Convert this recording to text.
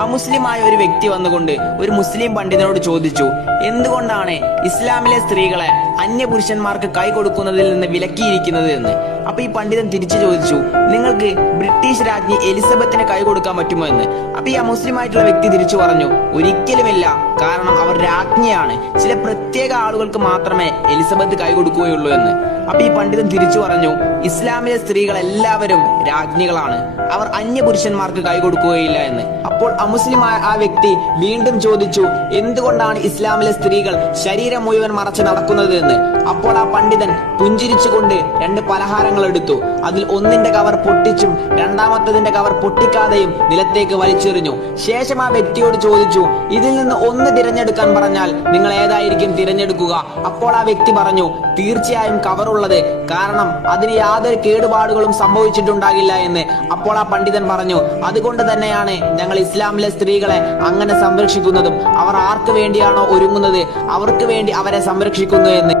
അമുസ്ലിമായ ഒരു വ്യക്തി വന്നുകൊണ്ട് ഒരു മുസ്ലിം പണ്ഡിതനോട് ചോദിച്ചു, എന്തുകൊണ്ടാണ് ഇസ്ലാമിലെ സ്ത്രീകളെ അന്യപുരുഷന്മാർക്ക് കൈ കൊടുക്കുന്നതിൽ നിന്ന് വിലക്കിയിരിക്കുന്നത് എന്ന്. അപ്പൊ ഈ പണ്ഡിതൻ തിരിച്ചു ചോദിച്ചു, നിങ്ങൾക്ക് ബ്രിട്ടീഷ് രാജ്ഞി എലിസബത്തിന് കൈ കൊടുക്കാൻ പറ്റുമോ എന്ന്. അപ്പൊ ഈ അമുസ്ലിമായിട്ടുള്ള വ്യക്തി തിരിച്ചു പറഞ്ഞു, ഒരിക്കലുമില്ല, കാരണം അവർ രാജ്ഞിയാണ്, ചില പ്രത്യേക ആളുകൾക്ക് മാത്രമേ എലിസബത്ത് കൈ കൊടുക്കുകയുള്ളൂ എന്ന്. അപ്പൊ ഈ പണ്ഡിതൻ തിരിച്ചു പറഞ്ഞു, ഇസ്ലാമിലെ സ്ത്രീകൾ എല്ലാവരും രാജ്ഞികളാണ്, അവർ അന്യപുരുഷന്മാർക്ക് കൈ കൊടുക്കുകയില്ല എന്ന്. അപ്പോൾ അമുസ്ലിമായ ആ വ്യക്തി വീണ്ടും ചോദിച്ചു, എന്തുകൊണ്ടാണ് ഇസ്ലാമിലെ സ്ത്രീകൾ ശരീരം മുഴുവൻ മറച്ച് നടക്കുന്നത് എന്ന്. അപ്പോൾ ആ പണ്ഡിതൻ പുഞ്ചിരിച്ചുകൊണ്ട് രണ്ട് പലഹാരങ്ങൾ എടുത്തു. അതിൽ ഒന്നിന്റെ കവർ പൊട്ടിച്ചും രണ്ടാമത്തതിന്റെ കവർ പൊട്ടിക്കാതെയും നിലത്തേക്ക് വലിച്ചെറിഞ്ഞു. ശേഷം ആ വ്യക്തിയോട് ചോദിച്ചു, ഇതിൽ നിന്ന് ഒന്ന് തിരഞ്ഞെടുക്കാൻ പറഞ്ഞാൽ നിങ്ങൾ ഏതായിരിക്കും തിരഞ്ഞെടുക്കുക? അപ്പോൾ ആ വ്യക്തി പറഞ്ഞു, തീർച്ചയായും കവറുള്ളത്, കാരണം അതിന് യാതൊരു കേടുപാടുകളും സംഭവിച്ചിട്ടുണ്ടാകില്ല എന്ന്. അപ്പോൾ ആ പണ്ഡിതൻ പറഞ്ഞു, അതുകൊണ്ട് തന്നെയാണ് ഞങ്ങൾ ഇസ്ലാമിലെ സ്ത്രീകളെ അങ്ങനെ സംരക്ഷിക്കുന്നതും അവർ ആർക്ക് വേണ്ടിയാണോ ഒരുങ്ങുന്നത് അവർക്ക് വേണ്ടി അവരെ സംരക്ഷിക്കുന്നു എന്ന്.